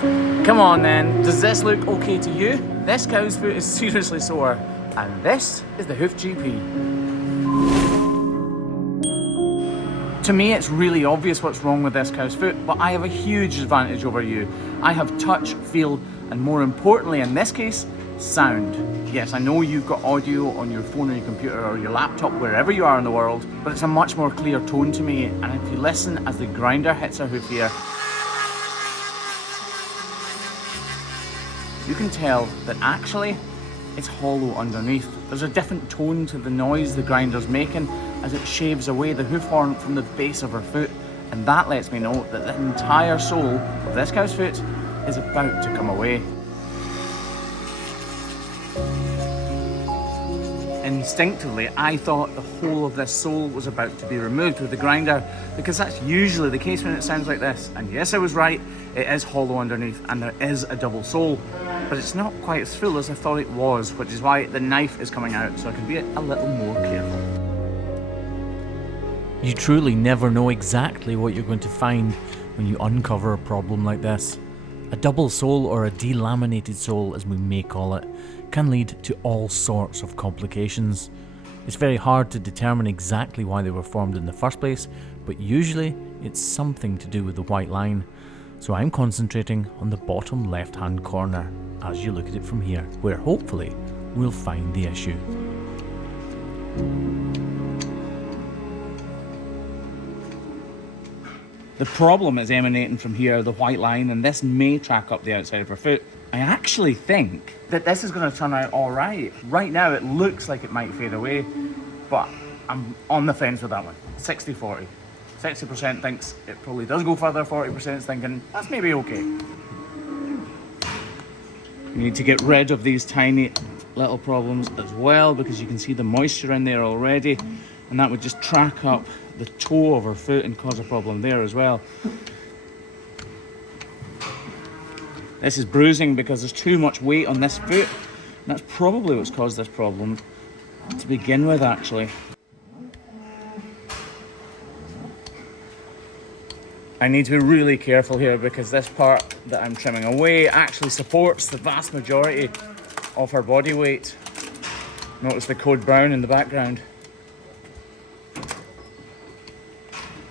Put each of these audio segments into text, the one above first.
Come on then, does this look okay to you? This cow's foot is seriously sore, and this is the Hoof GP. To me, it's really obvious what's wrong with this cow's foot, but I have a huge advantage over you. I have touch, feel, and more importantly in this case, sound. Yes, I know you've got audio on your phone or your computer or your laptop, wherever you are in the world, but it's a much more clear tone to me, and if you listen as the grinder hits a hoof here, you can tell that actually it's hollow underneath. There's a different tone to the noise the grinder's making as it shaves away the hoof horn from the base of her foot, and that lets me know that the entire sole of this cow's foot is about to come away. Instinctively, I thought the whole of this sole was about to be removed with the grinder, because that's usually the case when it sounds like this. And yes, I was right, it is hollow underneath and there is a double sole, but it's not quite as full as I thought it was, which is why the knife is coming out, so I can be a little more careful. You truly never know exactly what you're going to find when you uncover a problem like this. A double sole, or a delaminated sole as we may call it, can lead to all sorts of complications. It's very hard to determine exactly why they were formed in the first place, but usually it's something to do with the white line. So I'm concentrating on the bottom left hand corner as you look at it from here, where hopefully we'll find the issue. The problem is emanating from here, the white line, and this may track up the outside of her foot. I actually think that this is going to turn out all right. Right now it looks like it might fade away, but I'm on the fence with that one. 60-40. 60% thinks it probably does go further, 40% is thinking that's maybe okay. You need to get rid of these tiny little problems as well, because you can see the moisture in there already, and that would just track up the toe of her foot and cause a problem there as well. This is bruising because there's too much weight on this foot. And that's probably what's caused this problem to begin with, actually. I need to be really careful here because this part that I'm trimming away actually supports the vast majority of her body weight. Notice the code brown in the background.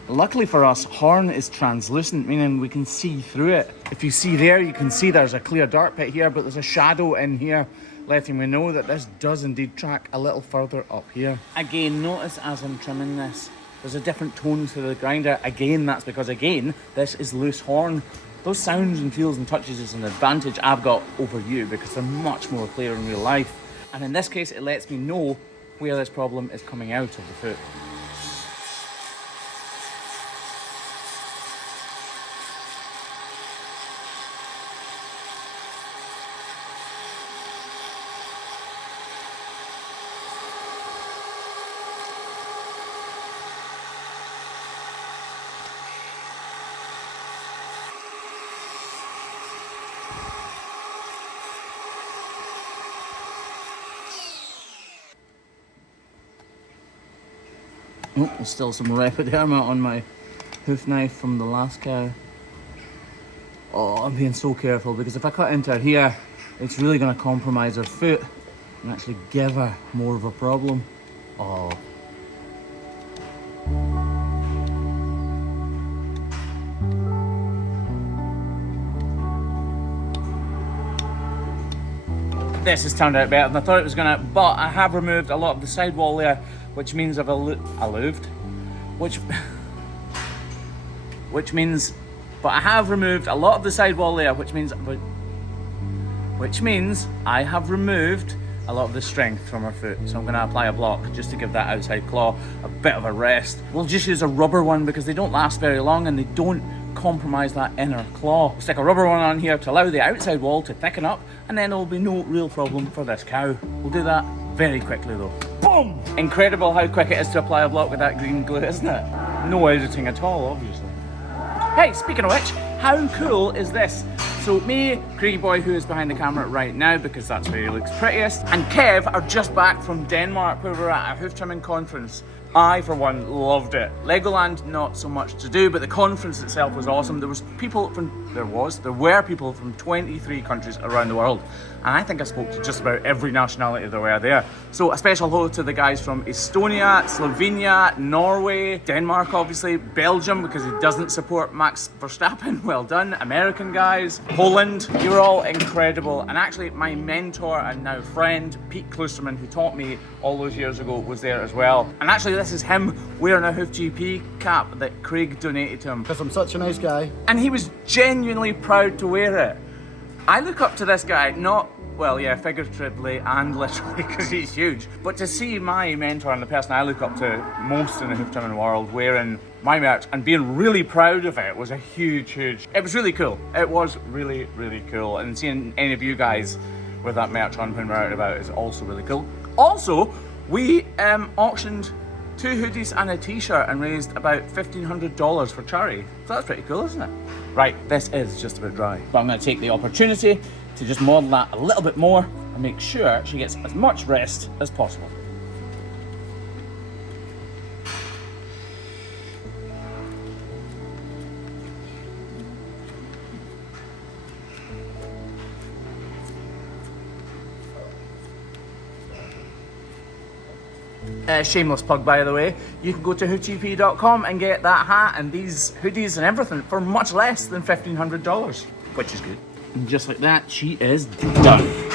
Luckily for us, horn is translucent, meaning we can see through it. If you see there, you can see there's a clear dirt pit here, but there's a shadow in here, letting me know that this does indeed track a little further up here. Again, notice as I'm trimming this, there's a different tone to the grinder. Again, that's because, again, this is loose horn. Those sounds and feels and touches is an advantage I've got over you because they're much more clear in real life. And in this case, it lets me know where this problem is coming out of the foot. Oh, there's still some epiderma on my hoof knife from the last cow. Oh, I'm being so careful because if I cut into her here, it's really going to compromise her foot and actually give her more of a problem. Oh. This has turned out better than I thought it was gonna, but I have removed a lot of the sidewall there, which means I've but I have removed a lot of the sidewall there, which means I have removed a lot of the strength from her foot. So I'm gonna apply a block just to give that outside claw a bit of a rest. We'll just use a rubber one because they don't last very long and they don't compromise that inner claw. We'll stick a rubber one on here to allow the outside wall to thicken up, and then there will be no real problem for this cow. We'll do that very quickly though. Boom! Incredible how quick it is to apply a block with that green glue, isn't it? No editing at all, obviously. Hey, speaking of which, how cool is this? So me, Craigie Boy, who is behind the camera right now because that's where he looks prettiest, and Kev are just back from Denmark where we're at a hoof trimming conference. I, for one, loved it. Legoland, not so much to do, but the conference itself was awesome. There were people from 23 countries around the world. And I think I spoke to just about every nationality that were there. So a special hello to the guys from Estonia, Slovenia, Norway, Denmark, obviously, Belgium, because he doesn't support Max Verstappen. Well done. American guys, Poland. You were all incredible. And actually, my mentor and now friend, Pete Klusterman, who taught me all those years ago, was there as well. And actually, this is him wearing a Hoof GP cap that Craig donated to him. Because I'm such a nice guy. And he was genuinely proud to wear it. I look up to this guy, figuratively and literally, because he's huge. But to see my mentor and the person I look up to most in the hoof trimming world wearing my merch and being really proud of it was a huge, it was really cool. It was really, really cool. And seeing any of you guys with that merch on when we're out and about is also really cool. Also, we auctioned 2 hoodies and a t-shirt and raised about $1,500 for charity. So that's pretty cool, isn't it? Right, this is just about dry. But I'm going to take the opportunity to just model that a little bit more and make sure she gets as much rest as possible. Shameless plug, by the way, you can go to hoofgp.com and get that hat and these hoodies and everything for much less than $1,500, which is good. And just like that, she is done.